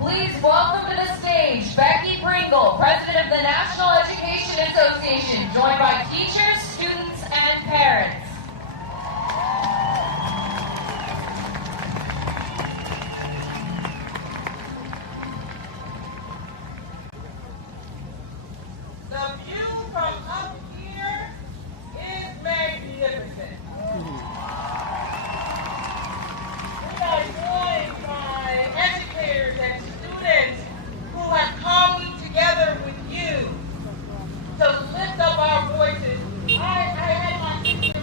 Please welcome to the stage Becky Pringle, President of the National Education Association, joined by teachers, students, and parents. The view from up here is magnificent. We are joined by educators and students who have come together with you to lift up our voices. I had my sister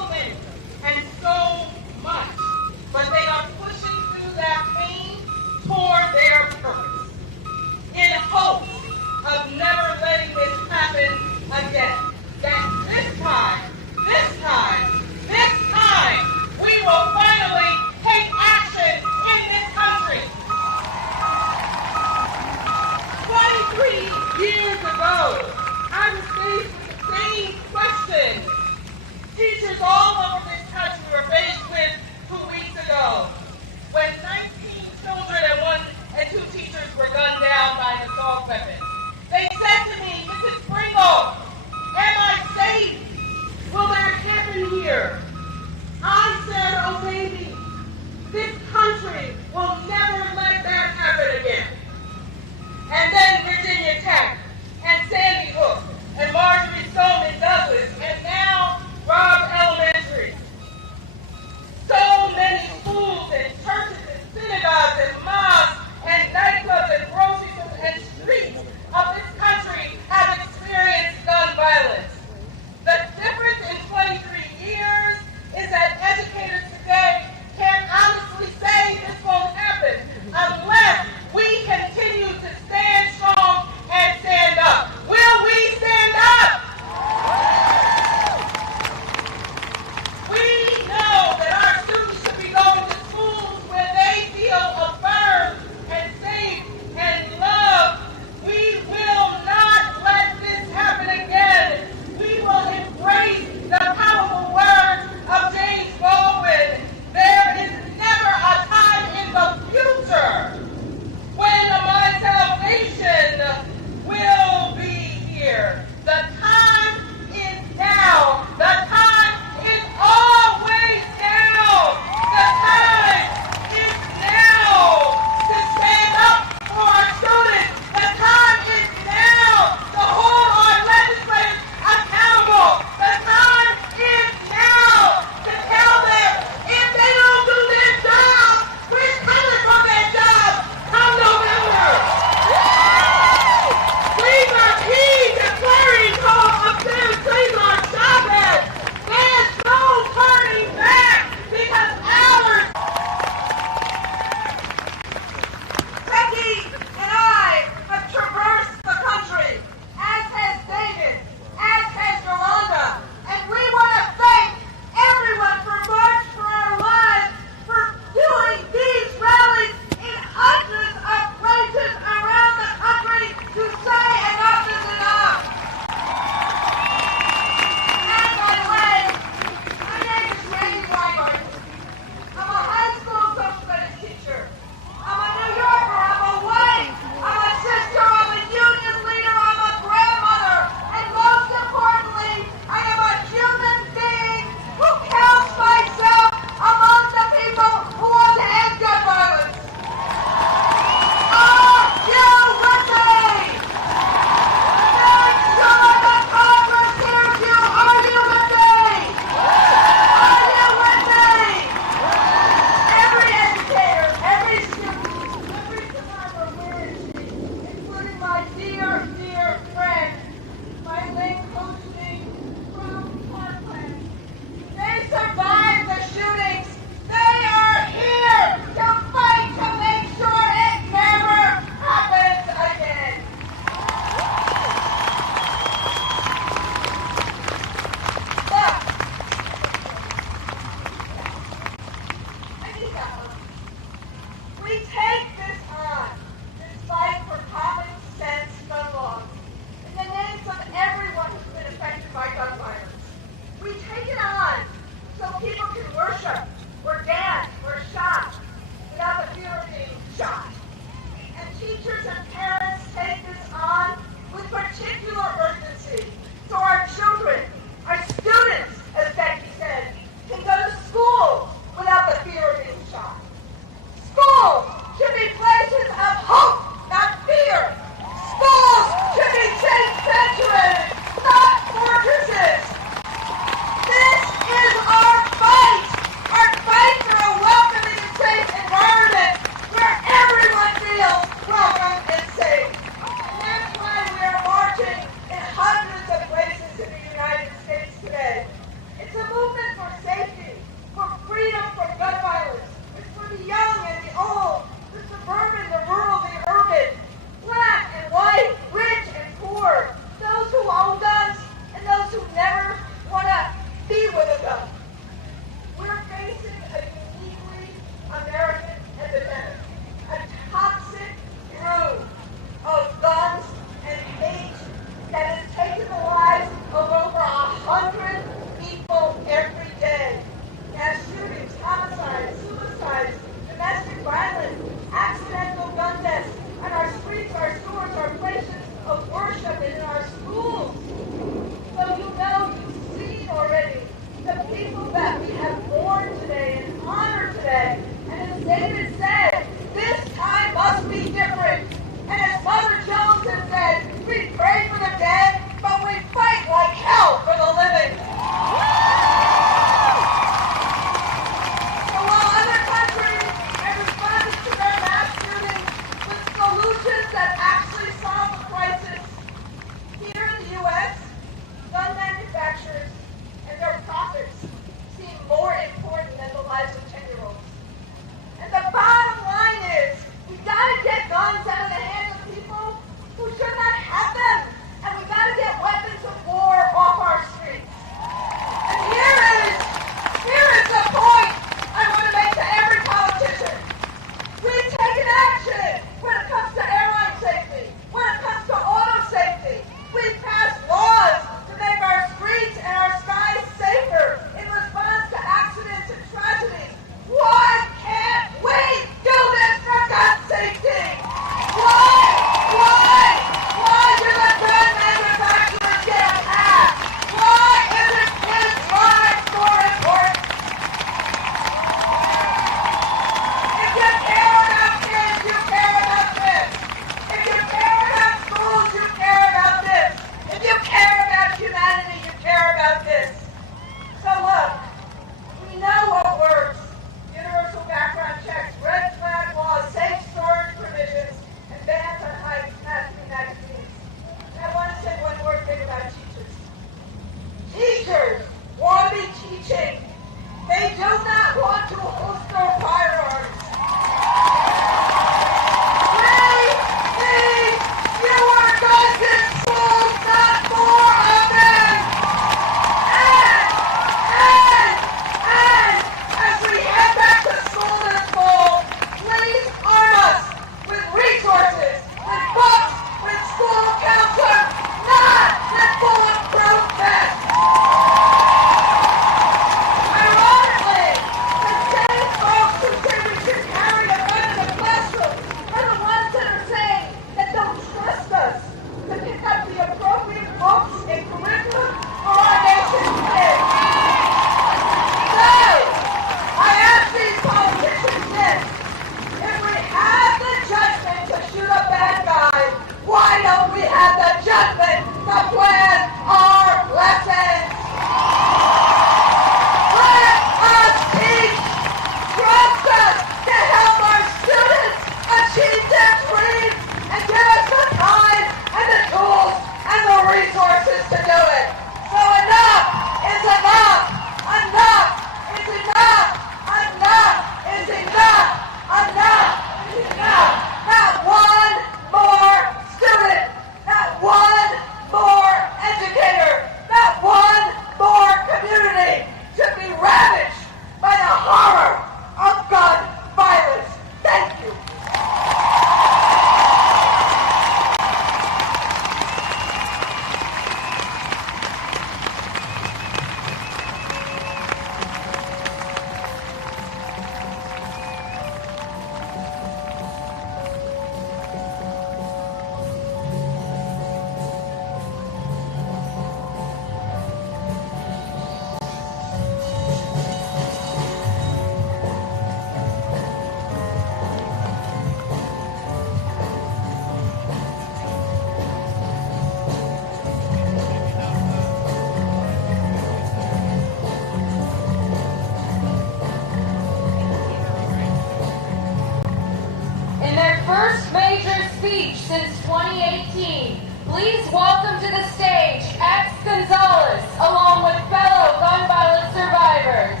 speech since 2018. Please welcome to the stage X Gonzalez, along with fellow gun violence survivors.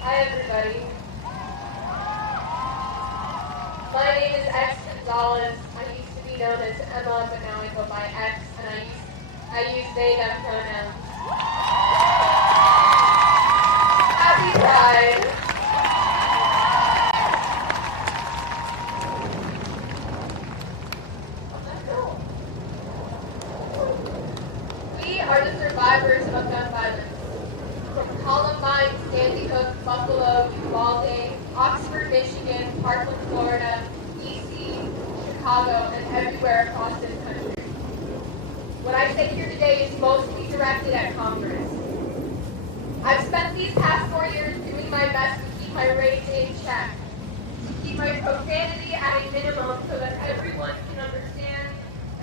Hi everybody. My name is X Gonzalez. I used to be known as Emma, but now I go by X, and I use they, them pronouns. Happy Pride. We are the survivors of gun violence. From Columbine, Sandy Hook, Buffalo, Uvalde, Oxford, Michigan, Parkland, Florida, DC, Chicago, and everywhere across this country. What I say here today is mostly directed at Congress. I've spent these past 4 years doing my best to keep my rage in check, to keep my profanity at a minimum so that everyone can understand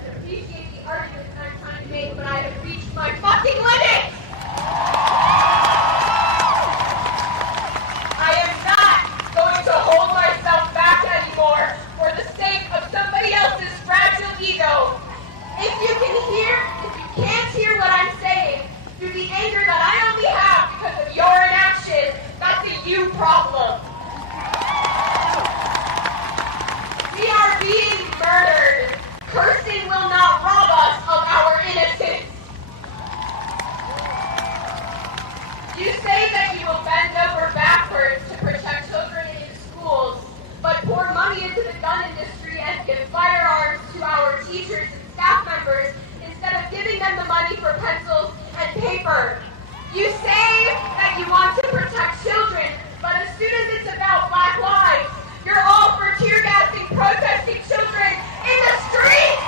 and appreciate the arguments I'm trying to make, but I have reached my fucking limit! I am not going to hold myself back anymore for the sake of somebody else's fragile ego. If you can't hear what I'm saying through the anger that I only have because of your inaction, that's a you problem. We are being murdered. Cursing will not rob us of our innocence. You say that you will bend over backwards to protect children in schools, but pour money into the gun industry and give firearms to our teachers and staff members instead of giving them the money for pencils and paper. You say that you want to protect children, but as soon as it's about Black lives, you're all for tear gassing, protesting children in the streets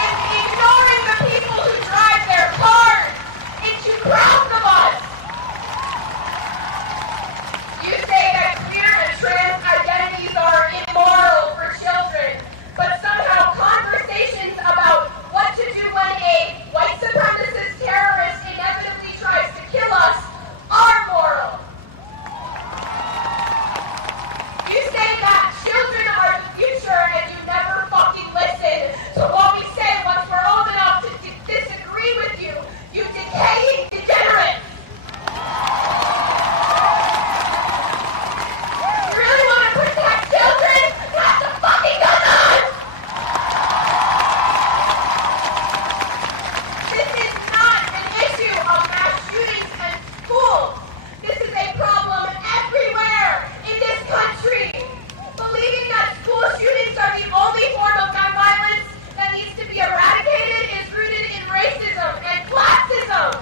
and ignoring the people who drive their cars into crowds of us. You say that queer and trans identities are immoral for children, but somehow conversations about what to do when a white supremacist terrorist inevitably tries to kill us are moral. You say that children are the future and you never fucking listen to what we say once we're old enough to disagree with you, you decaying degenerates. You really want to protect children? Have the fucking gun on! This is not an issue of mass shootings and schools. This is a problem everywhere in this country. Believing that school shootings are the only form of gun violence that needs to be eradicated is rooted in racism and classism.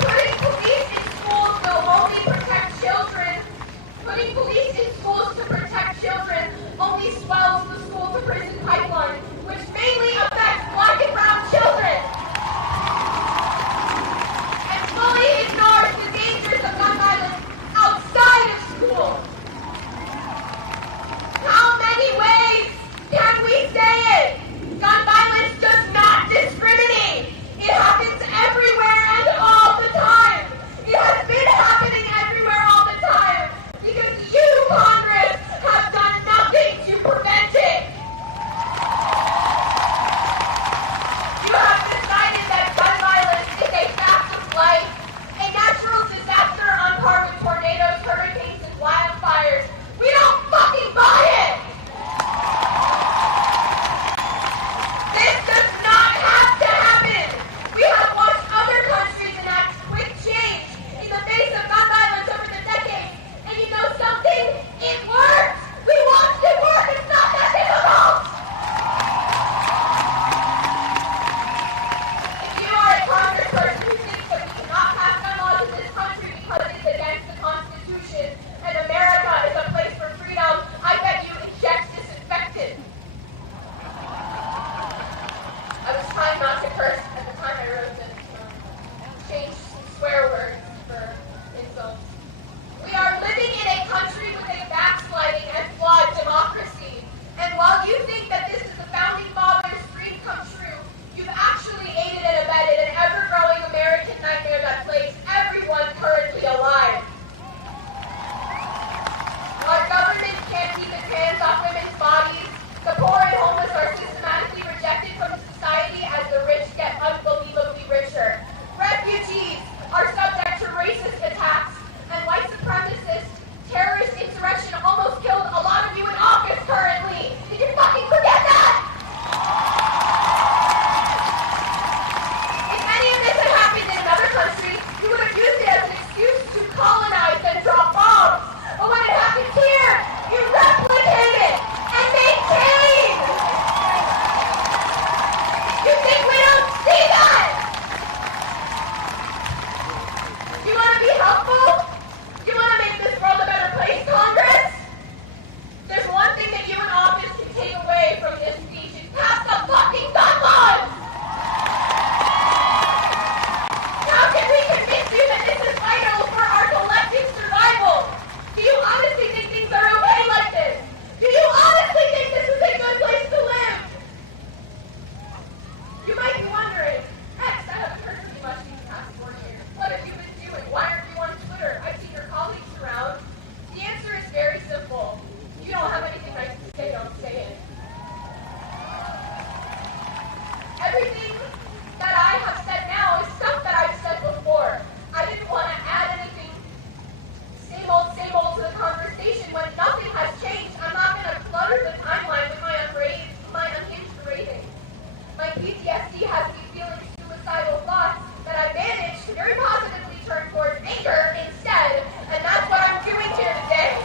Putting police in schools will only protect children. Putting police in schools to protect children only swells the school to prison pipeline, which mainly affects Black and brown children. And fully ignores the dangers of gun violence outside of school. How many ways can we say it? Gun violence does not discriminate. It happens everywhere and all the time. It has been happening everywhere all the time because you, Congress, have done nothing to prevent it. You have decided that gun violence is a fact of life, a natural disaster on par with tornadoes, hurricanes, and wildfires. We don't fucking buy it! This does not have to happen! We have watched other countries enact quick change in the face of gun violence over the decades, and you know something? It works! We watched it work! It's not that difficult! If you are a congressperson who thinks that we cannot pass gun laws in this country because it's against the Constitution and America is a place for freedom, I bet you inject disinfectant. I was trying not to curse at the time I wrote this. Change some swear words for insults. We are living living in a country with a backsliding and flawed democracy. And while you think that this is the founding fathers' dream come true, you've actually aided and abetted an ever-growing American nightmare that plagues everyone currently alive. Our government can't keep its hands off women's bodies. The poor and homeless are systematically rejected from society as the rich get unbelievably richer. Refugees are subject to racist attacks, and white supremacist terrorist insurrection almost killed a lot of you in office currently. Did you fucking forget that? If any of this had happened in another country, you would have used it as an excuse to colonize and drop bombs. But when it happens here, you replicate it and maintain. You think we don't see that? You want to be helpful? You want to make this world a better place, Congress? There's one thing that you in office can take away from this speech is pass the fucking gun laws! How can we convince you that this is vital for our collective survival? Do you honestly think things are okay like this? Do you honestly think this is a good place to live? You might be wondering, Rex, I haven't heard from you much these past 4 years. What have you been doing? Why aren't you on Twitter? I've seen your colleagues around. The answer is very simple. You don't have anything nice to say, don't say it. Everything that I have said now is stuff that I've said before. I didn't want to add anything same old to the conversation when nothing has changed. I'm not going to clutter the timeline with my unhinged raving. My PTSD has me feeling suicidal thoughts that I managed to very positively turn towards anger instead, and that's what I'm doing here today.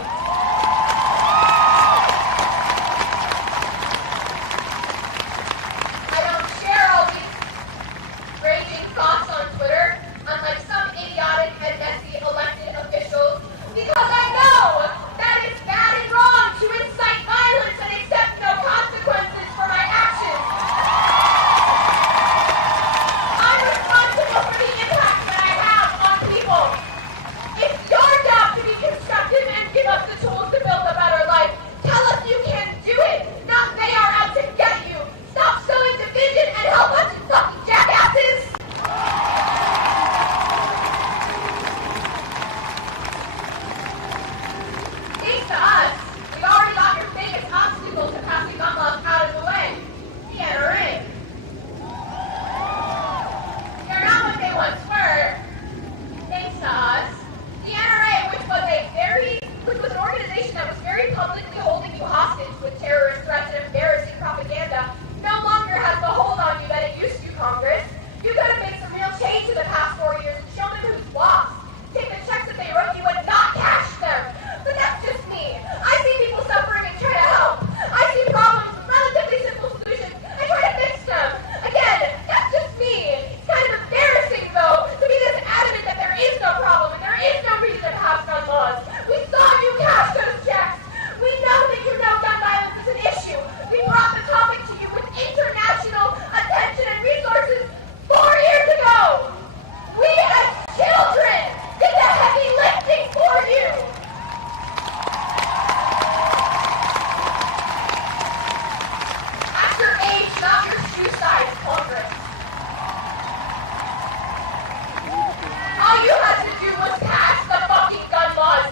I don't share all these raging thoughts on Twitter, unlike some idiotic and messy elected officials, because I know that it's bad and wrong to incite violence and accept no consequences for my actions. I'm responsible for the impact that I have on people. It's your job to be constructive and give us the tools to build a better life. Tell us you can do it, not they are out to get you. Stop sowing division and help us fucking jackasses. Thanks to us, we've already got your biggest obstacle to passing gun laws out of the way. The NRA. They're not what they once were. Thanks to us. The NRA, which was an organization that was very publicly holding you hostage with terrorist threats and embarrassing propaganda, no longer has the hold on you that it used to, Congress. You could have made some real change in the past 4 years and shown them who's boss. Take the checks that they wrote you and not cash them. But that's just me. I see people suffering and try to help. I see problems with relatively simple solutions and try to fix them. Again, that's just me. It's kind of embarrassing, though, to be this adamant that there is no problem and there is no reason to pass gun laws. We saw you cash those checks. We know that you know gun violence is an issue. We brought the topic to you with international attention and resources 4 years ago. We as children did the heavy lifting for you. At your age, not your shoe size, Congress. All you had to do was pass the fucking gun laws.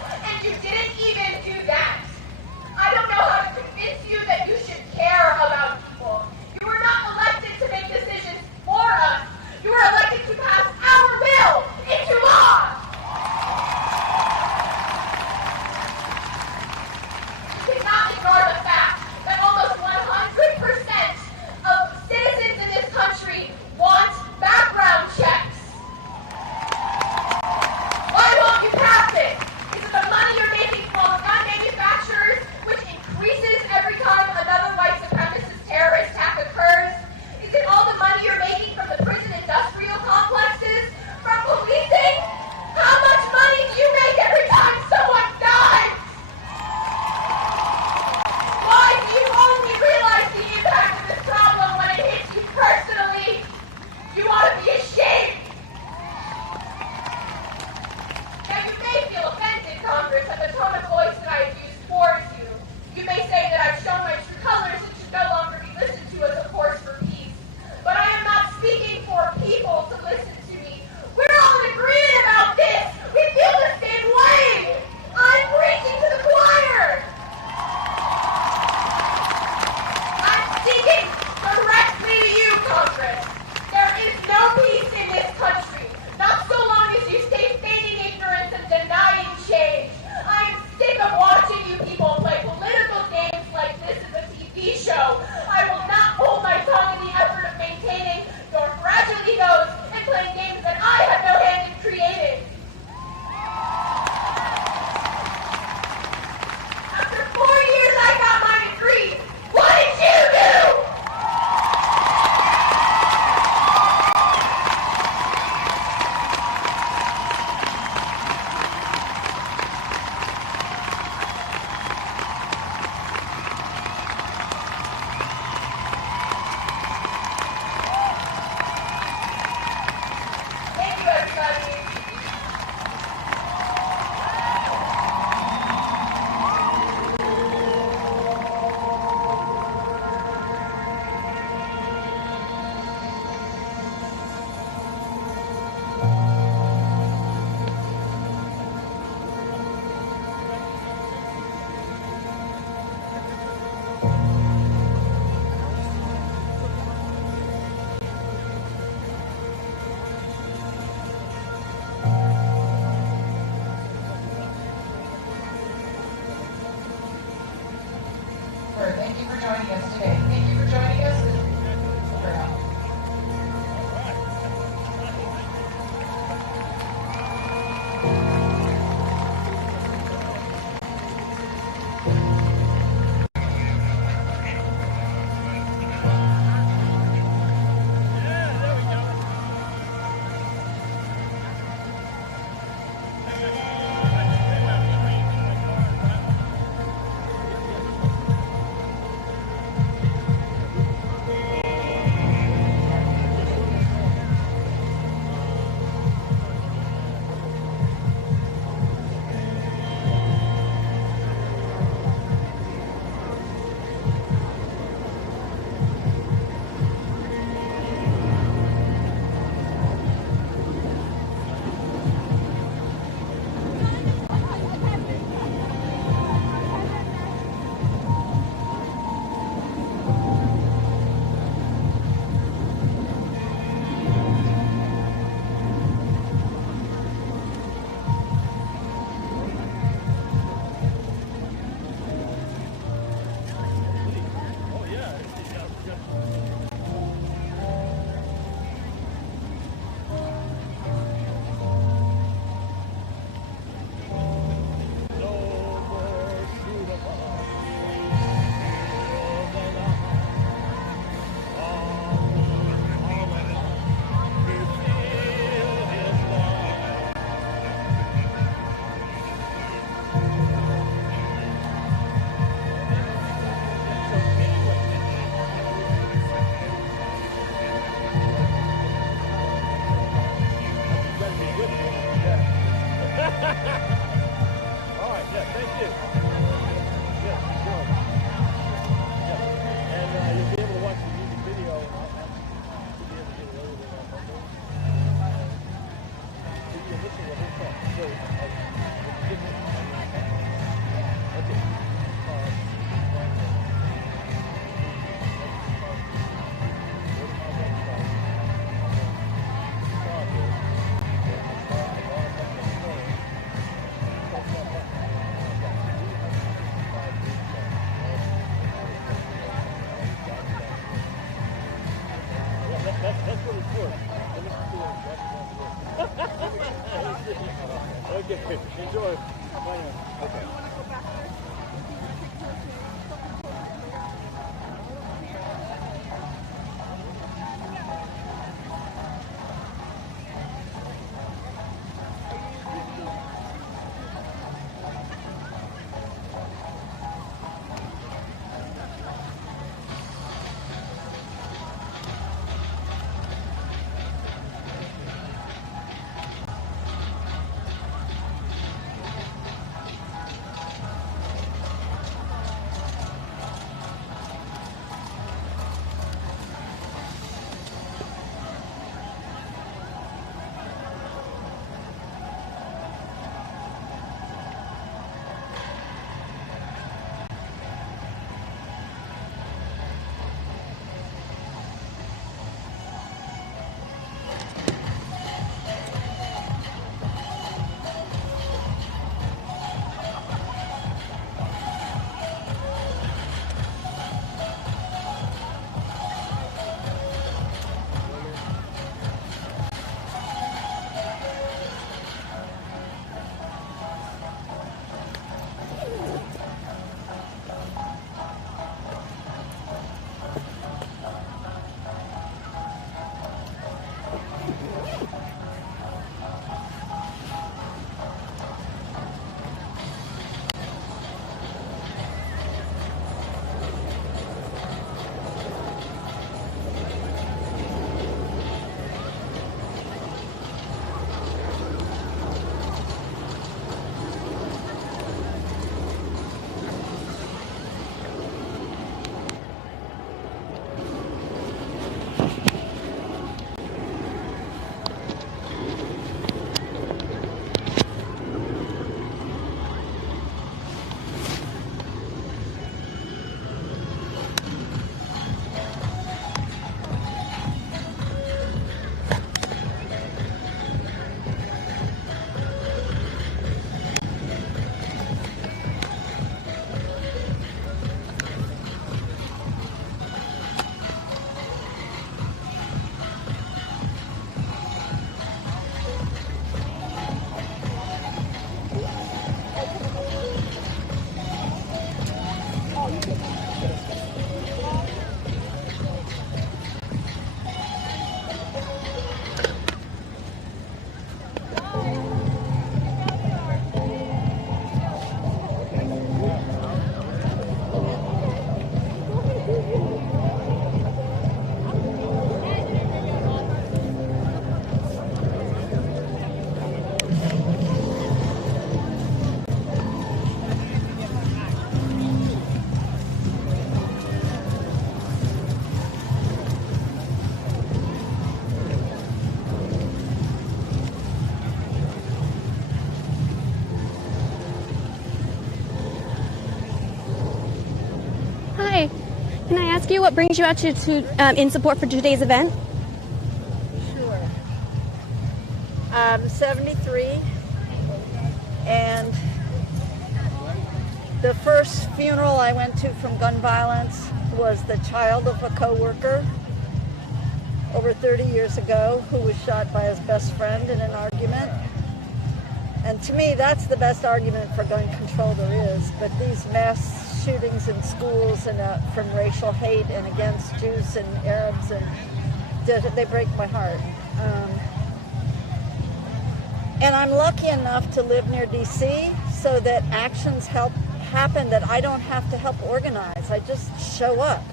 right, yeah, thank you. Yes, sure. Yeah. And you'll be able to watch the music video. You'll be able to get it over there on Monday. You can listen to the whole song. So, okay. That's what it's for. Okay, enjoy. Bye now. Okay. Can I ask you what brings you out to in support for today's event? Sure. I'm 73, and the first funeral I went to from gun violence was the child of a coworker over 30 years ago who was shot by his best friend in an argument. And to me, that's the best argument for gun control there is. But these mass shootings in schools and from racial hate and against Jews and Arabs, and they break my heart. And I'm lucky enough to live near DC so that actions happen that I don't have to help organize. I just show up.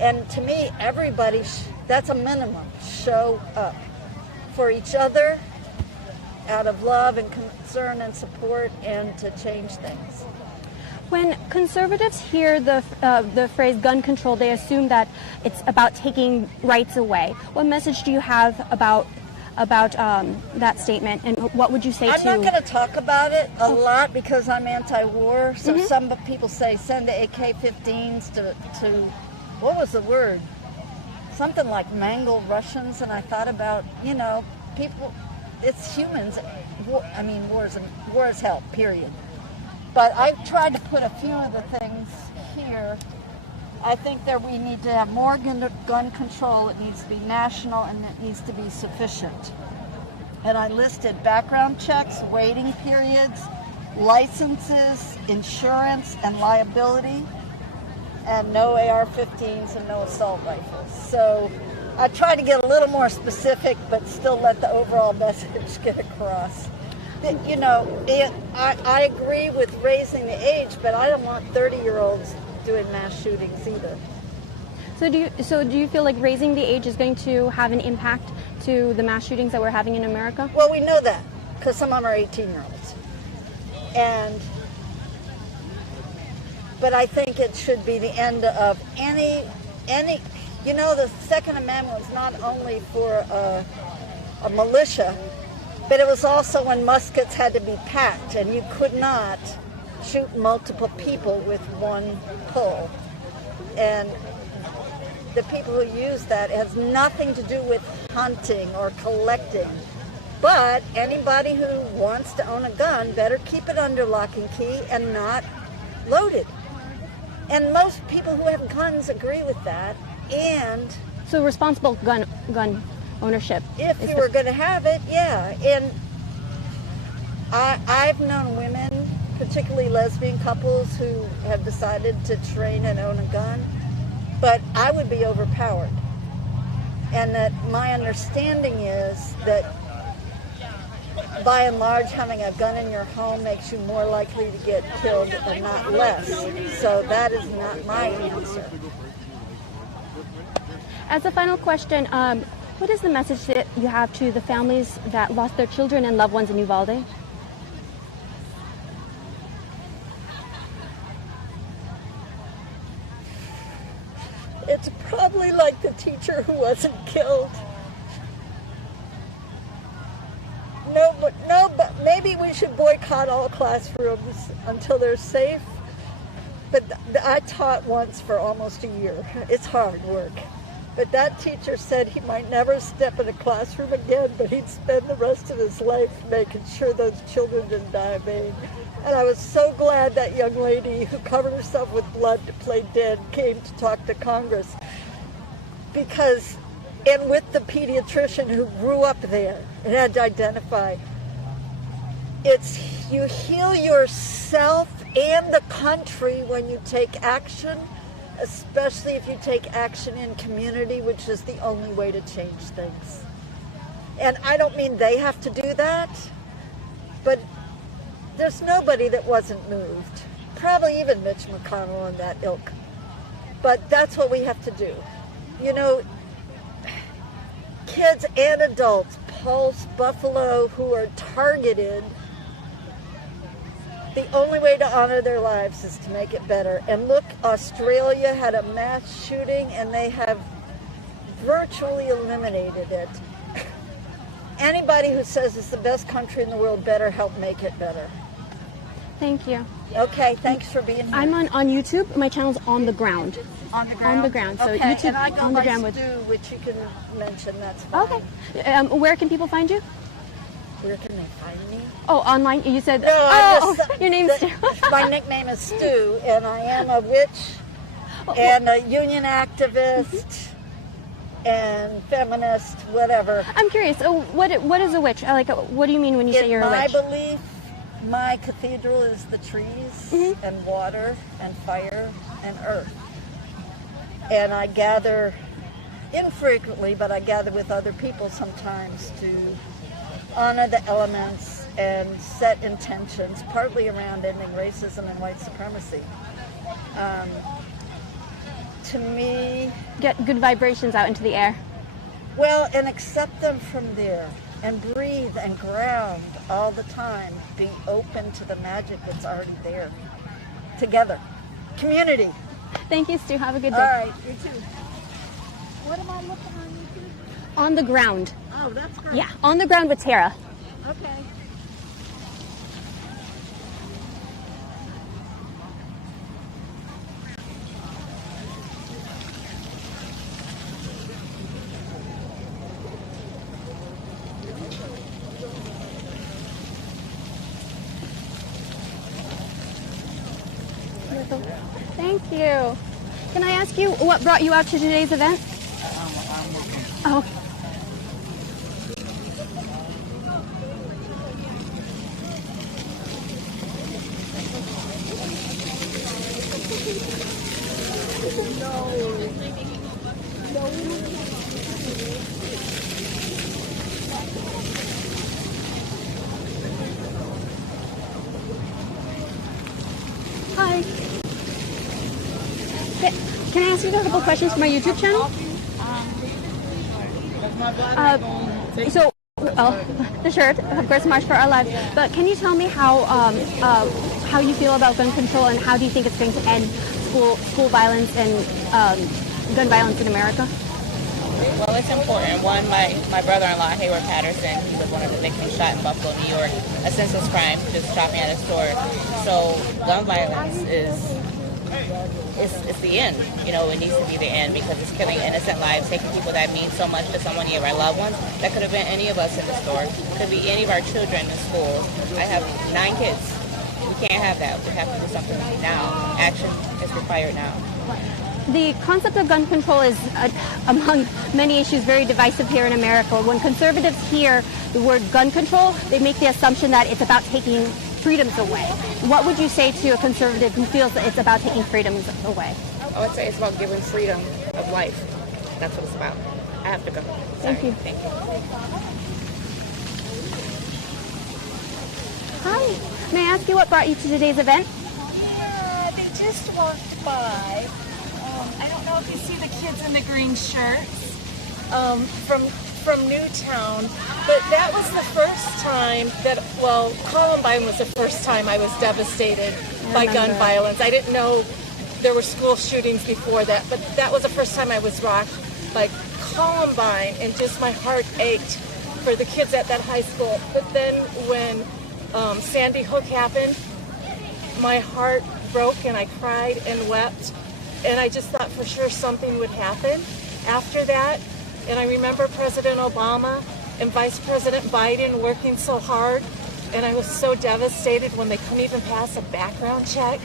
And to me, everybody, that's a minimum, show up for each other out of love and concern and support and to change things. When conservatives hear the phrase gun control, they assume that it's about taking rights away. What message do you have about that statement, and what would you say I'm to... not going to talk about it a lot because I'm anti-war, so some people say send the AK-15s to, what was the word? Something like mangle Russians, and I thought about, people, it's humans. War is hell, period. But I've tried to put a few of the things here. I think that we need to have more gun control. It needs to be national, and it needs to be sufficient. And I listed background checks, waiting periods, licenses, insurance, and liability, and no AR-15s and no assault rifles. So I try to get a little more specific, but still let the overall message get across. I agree with raising the age, but I don't want 30-year-olds doing mass shootings either. So do you feel like raising the age is going to have an impact to the mass shootings that we're having in America? Well, we know that because some of them are 18-year-olds. But I think it should be the end of any. The Second Amendment was not only for a militia, but it was also when muskets had to be packed, and you could not shoot multiple people with one pull. And the people who use that has nothing to do with hunting or collecting. But anybody who wants to own a gun better keep it under lock and key and not loaded. And most people who have guns agree with that. And so responsible gun ownership. If you were going to have it, yeah. And I've known women, particularly lesbian couples, who have decided to train and own a gun, but I would be overpowered. And that my understanding is that by and large, having a gun in your home makes you more likely to get killed and not less. So that is not my answer. As a final question, what is the message that you have to the families that lost their children and loved ones in Uvalde? It's probably like the teacher who wasn't killed. But maybe we should boycott all classrooms until they're safe. But I taught once for almost a year. It's hard work. But that teacher said he might never step in a classroom again, but he'd spend the rest of his life making sure those children didn't die of pain. And I was so glad that young lady who covered herself with blood to play dead came to talk to Congress. And with the pediatrician who grew up there and had to identify, you heal yourself and the country when you take action, especially if you take action in community, which is the only way to change things. And I don't mean they have to do that, but there's nobody that wasn't moved. Probably even Mitch McConnell and that ilk. But that's what we have to do. Kids and adults, Pulse, Buffalo, who are targeted, the only way to honor their lives is to make it better. And look, Australia had a mass shooting and they have virtually eliminated it. Anybody who says it's the best country in the world better help make it better. Thank you. Okay, thanks for being here. I'm on YouTube. My channel's On the Ground. On the ground? On the ground. So okay. YouTube And I go On the by Ground Stu, which you can mention, that's fine. Okay. Where can people find you? Where can they find me? Oh, online? You said... No, your name's Stu. My nickname is Stu, and I am a witch and a union activist and feminist, whatever. I'm curious. What is a witch? What do you mean when you say you're a witch? In my belief, my cathedral is the trees and water and fire and earth. And I gather infrequently, but I gather with other people sometimes to honor the elements and set intentions, partly around ending racism and white supremacy. To me... Get good vibrations out into the air. Well, and accept them from there. and breathe and ground all the time, being open to the magic that's already there. Together. Community. Thank you, Stu. Have a good day. All right, you too. What am I looking on YouTube? On the ground. Oh, that's great. Yeah, on the ground with Tara. Okay. Thank you. Can I ask you what brought you out to today's event? I'm working. Oh, hi. Can I ask you a couple questions for my YouTube channel? The shirt, of course, March for Our Lives. But can you tell me how you feel about gun control and how do you think it's going to end school violence and gun violence in America? Well, it's important. One, my brother-in-law, Hayward Patterson, he was one of the victims shot in Buffalo, New York. A senseless crime, just shot me at a store. So gun violence is the end. You know, it needs to be the end because it's killing innocent lives, taking people that mean so much to so many of our loved ones. That could have been any of us in the store. Could be any of our children in school. I have 9 kids. We can't have that. We have to do something now. Action is required now. The concept of gun control is, among many issues, very divisive here in America. When conservatives hear the word gun control, they make the assumption that it's about taking freedoms away. What would you say to a conservative who feels that it's about taking freedoms away? I would say it's about giving freedom of life. That's what it's about. I have to go. Sorry. Thank you. Thank you. Hi. May I ask you what brought you to today's event? They just walked by. I don't know if you see the kids in the green shirts from Newtown, but that was the first time that, well, Columbine was the first time I was devastated by gun violence. I didn't know there were school shootings before that, but that was the first time I was rocked by Columbine, and just my heart ached for the kids at that high school. But then when Sandy Hook happened, my heart broke and I cried and wept. And I just thought for sure something would happen after that. And I remember President Obama and Vice President Biden working so hard. And I was so devastated when they couldn't even pass a background check,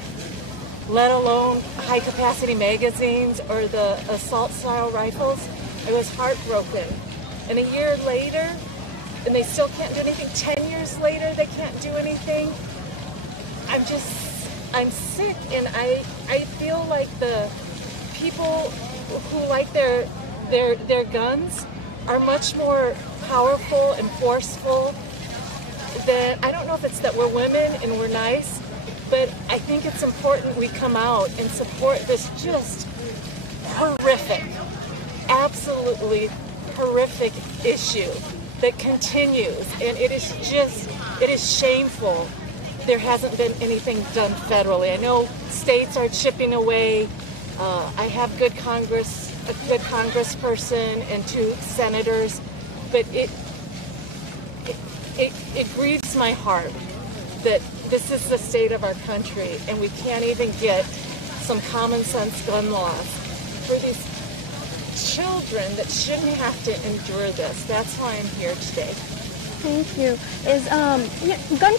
let alone high-capacity magazines or the assault-style rifles. I was heartbroken. And a year later, and they still can't do anything. 10 years later, they can't do anything. I'm sick, and I feel like the people who like their guns are much more powerful and forceful than, I don't know if it's that we're women and we're nice, but I think it's important we come out and support this just horrific, absolutely horrific issue that continues, and it is shameful. There hasn't been anything done federally. I know states are chipping away. I have a good congressperson and 2 senators, but it grieves my heart that this is the state of our country and we can't even get some common sense gun laws for these children that shouldn't have to endure this. That's why I'm here today. Thank you. Gun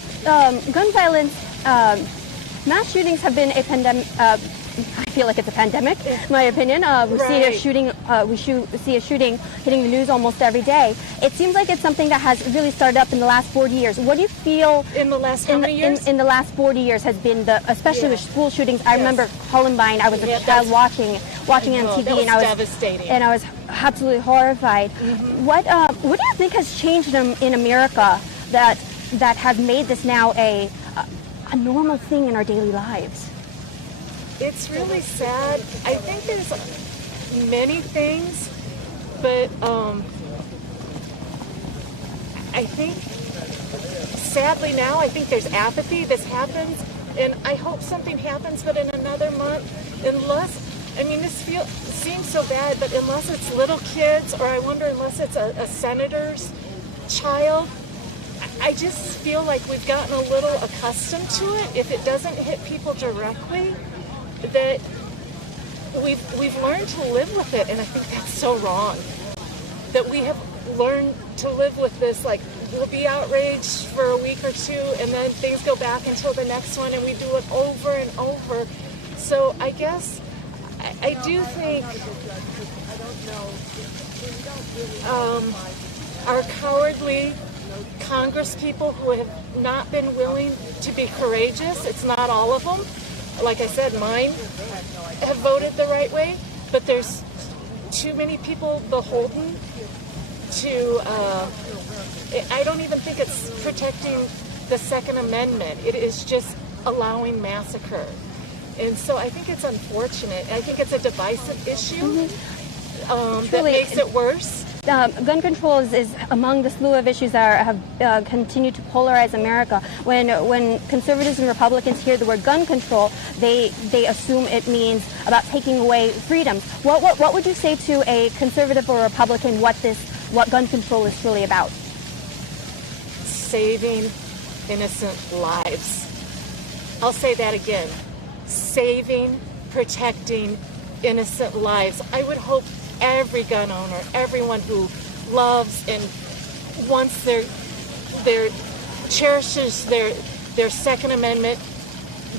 violence, mass shootings have been a pandemic. I feel like it's a pandemic, in my opinion. We see a shooting. See a shooting hitting the news almost every day. It seems like it's something that has really started up in the last 40 years. What do you feel in the last how many years? In the last 40 years has been especially with school shootings. I remember Columbine. I was a child watching on TV, and I was devastating. And I was absolutely horrified. Mm-hmm. What do you think has changed in America that has made this now a normal thing in our daily lives? It's really sad. I think there's many things, but I I think, sadly now, I think there's apathy. This happens, and I hope something happens, but in another month, this seems so bad, but unless it's little kids, or I wonder unless it's a senator's child, I just feel like we've gotten a little accustomed to it. If it doesn't hit people directly, that we've learned to live with it, and I think that's so wrong. That we have learned to live with this, like, we'll be outraged for a week or two, and then things go back until the next one, and we do it over and over. So I guess I do think our cowardly Congress people who have not been willing to be courageous, it's not all of them. Like I said, mine have voted the right way, but there's too many people beholden to, I don't even think it's protecting the Second Amendment. It is just allowing massacre. And so I think it's unfortunate. I think it's a divisive issue that makes it worse. Gun control is among the slew of issues that have continued to polarize America. When conservatives and Republicans hear the word gun control, they assume it means about taking away freedoms. What would you say to a conservative or Republican what gun control is truly about? Saving innocent lives. I'll say that again. Saving, protecting innocent lives. I would hope every gun owner, everyone who loves and wants cherishes their Second Amendment,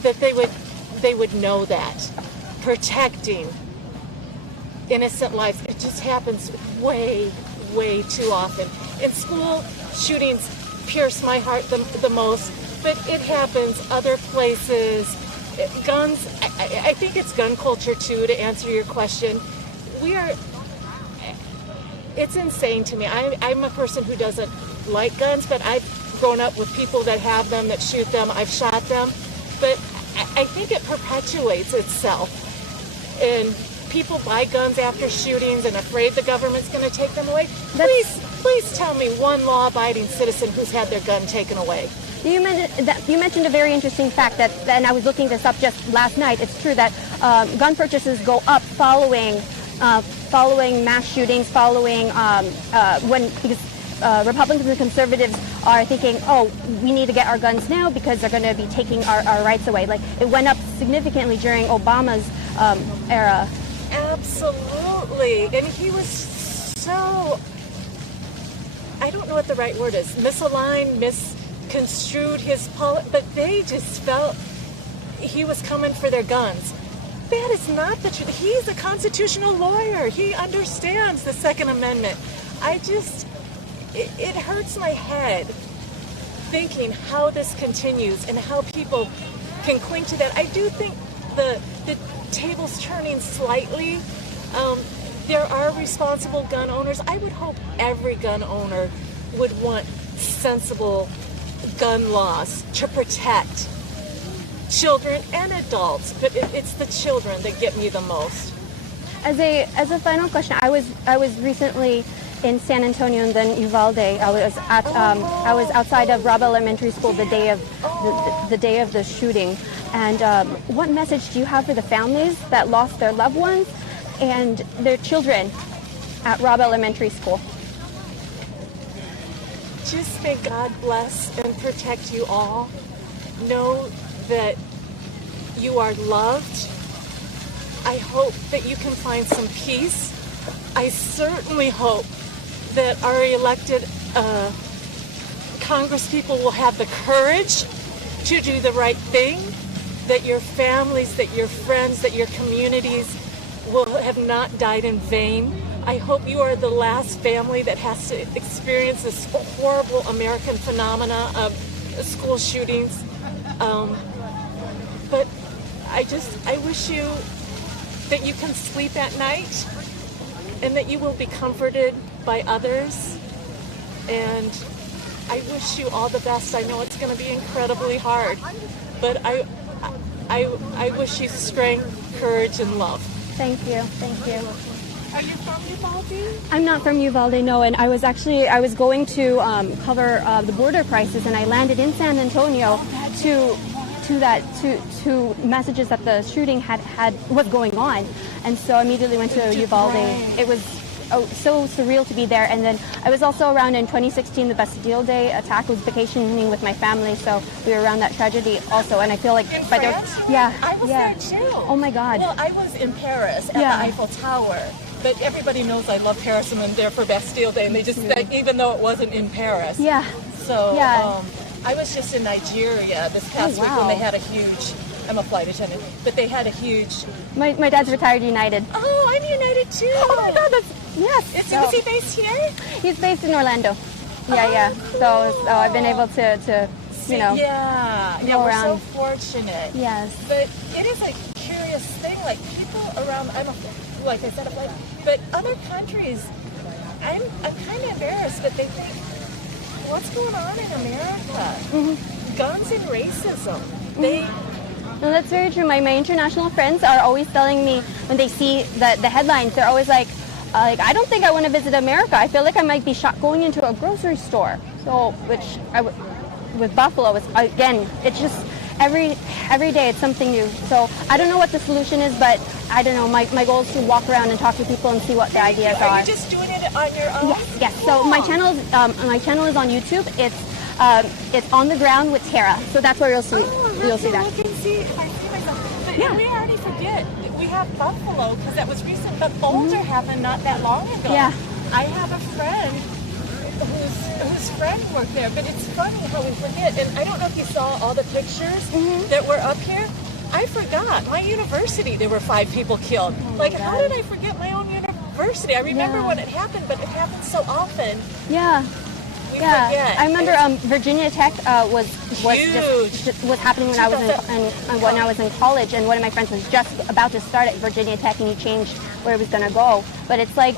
that they would know that. Protecting innocent lives. It just happens way, way too often. And school shootings pierce my heart the most, but it happens other places. Guns, I think it's gun culture too, to answer your question. It's insane to me. I'm a person who doesn't like guns, but I've grown up with people that have them, that shoot them. I've shot them. But I think it perpetuates itself. And people buy guns after shootings and afraid the government's going to take them away. Please tell me one law-abiding citizen who's had their gun taken away. You mentioned a very interesting fact and I was looking this up just last night. It's true that gun purchases go up following mass shootings, because Republicans and conservatives are thinking, oh, we need to get our guns now because they're going to be taking our rights away. Like, it went up significantly during Obama's era. Absolutely. And he was so, I don't know what the right word is, misaligned, misconstrued his policy, but they just felt he was coming for their guns. That is not the truth. He's a constitutional lawyer. He understands the Second Amendment. It hurts my head thinking how this continues and how people can cling to that. I do think the table's turning slightly. There are responsible gun owners. I would hope every gun owner would want sensible gun laws to protect children and adults, but it's the children that get me the most. As a final question, I was recently in San Antonio and then Uvalde. I was outside of Robb Elementary School the day of the shooting. And what message do you have for the families that lost their loved ones and their children at Robb Elementary School? Just may God bless and protect you all. Know that you are loved. I hope that you can find some peace. I certainly hope that our elected Congress people will have the courage to do the right thing, that your families, that your friends, that your communities will have not died in vain. I hope you are the last family that has to experience this horrible American phenomena of school shootings. But I wish you that you can sleep at night and that you will be comforted by others. And I wish you all the best. I know it's going to be incredibly hard, but I wish you strength, courage, and love. Thank you. Thank you. Are you from Uvalde? I'm not from Uvalde, no, and I was going to cover the border crisis, and I landed in San Antonio to messages that the shooting was going on, and so I immediately went to Uvalde. It was so surreal to be there, and then I was also around in 2016, the Bastille Day attack. Was vacationing with my family, so we were around that tragedy also, and I feel like in France? yeah, I was yeah. there too. Oh my God. Well, I was in Paris at Yeah. the Eiffel Tower. But everybody knows I love Paris and I'm there for Bastille Day, and they just, even though it wasn't in Paris. Yeah. So Yeah. I was just in Nigeria this past week when they had a huge, I'm a flight attendant, but they had a huge... My dad's retired United. Oh, I'm United too. Oh my God, yes. Is he based here? He's based in Orlando. Yeah. So I've been able to you know, yeah, go we're around. so fortunate. Yes. But it is a curious thing, like people around, like I said, but other countries, I'm kind of embarrassed that they think, what's going on in America? Guns and racism. No, that's very true. My international friends are always telling me when they see the headlines, they're always like, I don't think I want to visit America. I feel like I might be shot going into a grocery store. So, with Buffalo, it's just every day it's something new. So I don't know what the solution is, but I don't know. My goal is to walk around and talk to people and see what the ideas are. Are you just doing it on your own? Yes. So my channel is on YouTube. It's On the Ground with Tara. So that's where you'll see that. Look and see if I see myself. But we already forget. We have Buffalo because that was recent, but Boulder happened not that long ago. Yeah. I have a friend whose friend worked there, but it's funny how we forget. And I don't know if you saw all the pictures that were up here. I forgot. My university, there were 5 people killed. How did I forget my own university? I remember when it happened, but it happens so often. Yeah. We forget. I remember Virginia Tech was happening when I was in college, and one of my friends was just about to start at Virginia Tech, and he changed where he was going to go. But it's like,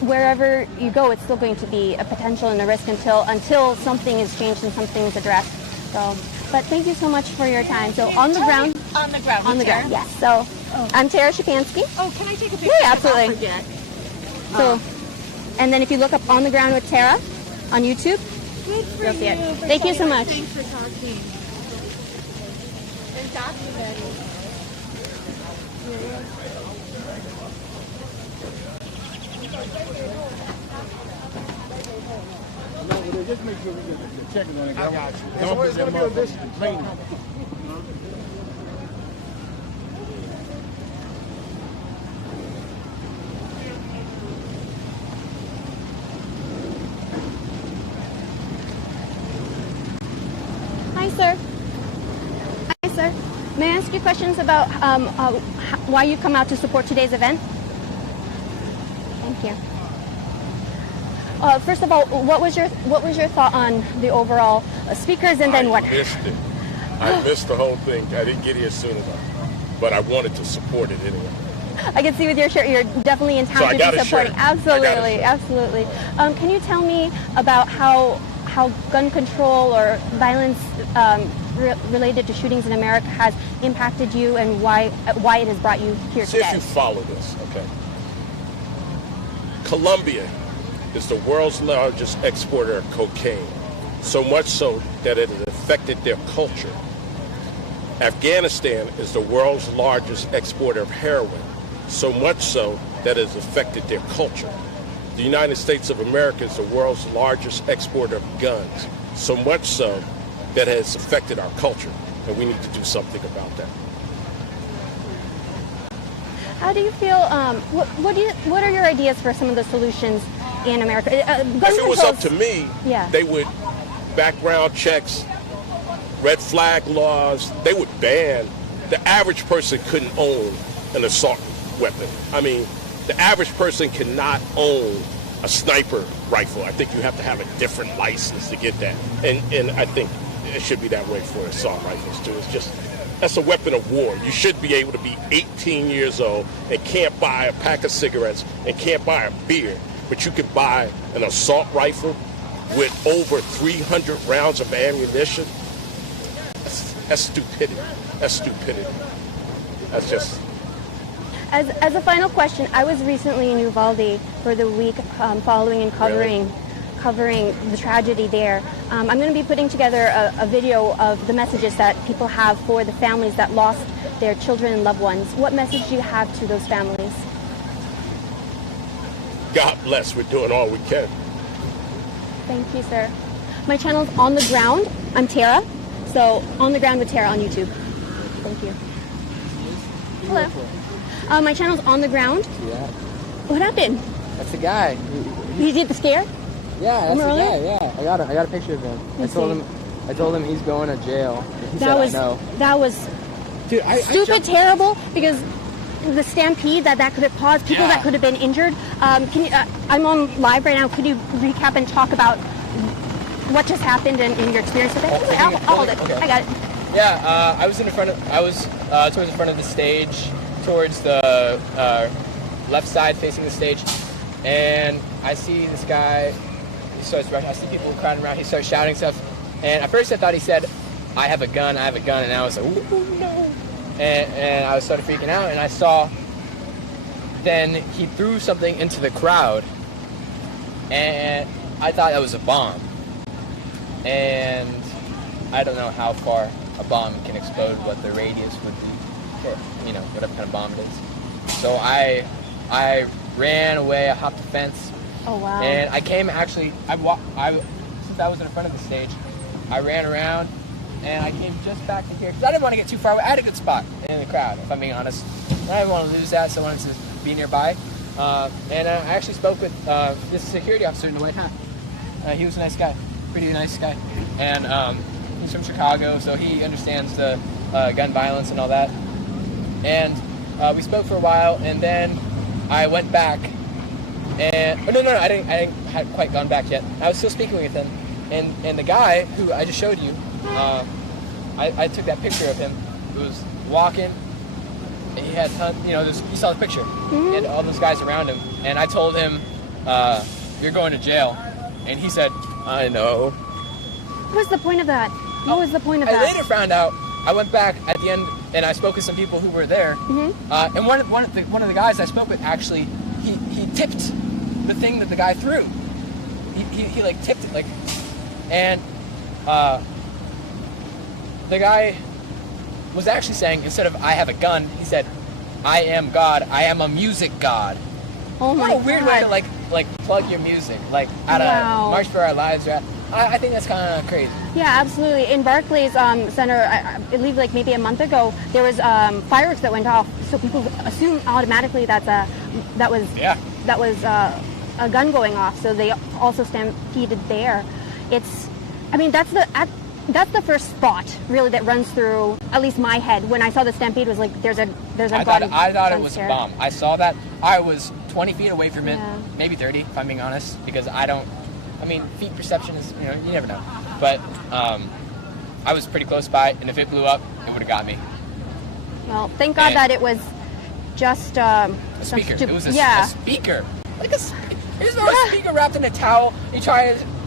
wherever you go, it's still going to be a potential and a risk until something is changed and something is addressed. So, but thank you so much for your time. So on the ground, yes. So I'm Tara Shapansky. Oh, can I take a picture? Yeah, absolutely. So, and then if you look up On the Ground with Tara on YouTube, you'll see it. Thank you so much. Thanks for talking and documenting. Just make sure we get the check on it. I got you. It's always going to be a vision. Hi, sir. Hi, sir. May I ask you questions about why you come out to support today's event? Thank you. First of all, what was your thought on the overall speakers, and then what? I missed it. I missed the whole thing. I didn't get here soon enough, but I wanted to support it anyway. I can see with your shirt, you're definitely in town to be supporting. Absolutely. Can you tell me about how gun control or violence related to shootings in America has impacted you, and why it has brought you here See today? if you follow this, okay? Colombia is the world's largest exporter of cocaine, so much so that it has affected their culture. Afghanistan is the world's largest exporter of heroin, so much so that it has affected their culture. The United States of America is the world's largest exporter of guns, so much so that it has affected our culture, and we need to do something about that. How do you feel? What are your ideas for some of the solutions in America? If it was up to me, they would background checks, red flag laws. They would ban. The average person couldn't own an assault weapon. I mean, the average person cannot own a sniper rifle. I think you have to have a different license to get that. And I think it should be that way for assault rifles too. It's just, that's a weapon of war. You should be able to be 18 years old and can't buy a pack of cigarettes and can't buy a beer, but you can buy an assault rifle with over 300 rounds of ammunition. That's stupidity. That's stupidity. That's just... As a final question, I was recently in Uvalde for the week following and covering the tragedy there. I'm going to be putting together a video of the messages that people have for the families that lost their children and loved ones. What message do you have to those families? God bless. We're doing all we can. Thank you, sir. My channel's On the Ground. I'm Tara. So, On the Ground with Tara on YouTube. Thank you. Hello. My channel's On the Ground. Yeah. What happened? That's the guy. He did the scare? Yeah, that's the guy. Yeah, I got a picture of him. I told him he's going to jail. He said, I know. That was Dude, stupid, terrible, because the stampede that could have caused, people that could have been injured. Can you? I'm on live right now. Could you recap and talk about what just happened and your experience with it? I'll hold it. Okay. I got it. Yeah, I was towards the front of the stage, towards the left side facing the stage, and I see this guy. He starts rushing. I see people crowding around. He starts shouting stuff, and at first I thought he said, "I have a gun, and I was like, "Ooh, no!" And I started freaking out, and I saw. Then he threw something into the crowd, and I thought that was a bomb. And I don't know how far a bomb can explode, what the radius would be, whatever kind of bomb it is. So I ran away. I hopped the fence. Oh wow! And I came since I was in front of the stage, I ran around. And I came just back to here because I didn't want to get too far away. I had a good spot in the crowd, if I'm being honest. And I didn't want to lose that, so I wanted to be nearby. And I actually spoke with this security officer in the white hat. He was a nice guy, pretty nice guy. And he's from Chicago, so he understands the gun violence and all that. And we spoke for a while, and then I went back. And I hadn't quite gone back yet. I was still speaking with him, and the guy who I just showed you. I took that picture of him who was walking, and he had you saw the picture. Mm-hmm. He had all those guys around him, and I told him, "You're going to jail," and he said, "I know." What was the point of that? What was the point of that? I later found out. I went back at the end, and I spoke with some people who were there, and one of the guys I spoke with actually he tipped the thing that the guy threw. He like tipped it and. The guy was actually saying, instead of "I have a gun," he said, "I am God. I am a music god." Oh my God! What a weird way to like plug your music, at a March for Our Lives. I think that's kind of crazy. Yeah, absolutely. In Barclays Center, I believe maybe a month ago, there was fireworks that went off, so people assume automatically that was a gun going off. So they also stampeded there. That's the first thought, really, that runs through at least my head when I saw the stampede. Was there's a gun. I thought it was a bomb. I saw that. I was 20 feet away from it, maybe 30, if I'm being honest, because feet perception is, you never know. But I was pretty close by, and if it blew up, it would have got me. Well, thank God that it was just a speaker. It was a speaker. There's no speaker wrapped in a towel. You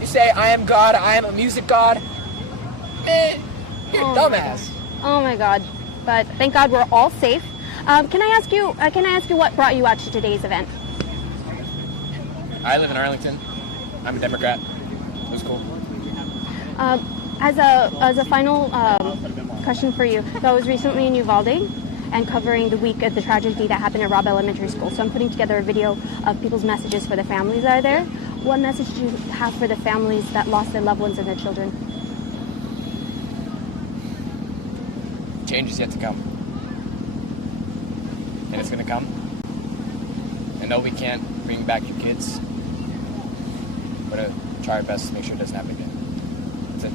say, "I am God. I am a music god." You're a dumbass. Oh my God! But thank God we're all safe. Can I ask you what brought you out to today's event? I live in Arlington. I'm a Democrat. It was cool. As a final question for you, I was recently in Uvalde and covering the week of the tragedy that happened at Robb Elementary School. So I'm putting together a video of people's messages for the families that are there. What message do you have for the families that lost their loved ones and their children? Change is yet to come. And it's going to come. And though we can't bring back your kids, we're going to try our best to make sure it doesn't happen again. That's it.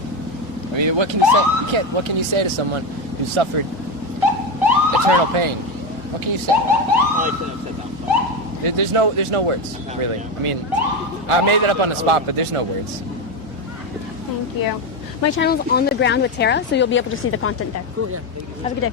What can you say? What can you say to someone who suffered eternal pain? What can you say? There's no words, really. I made that up on the spot, but there's no words. Thank you. My channel's On the Ground with Tara, so you'll be able to see the content there. Cool, yeah. Have a good day.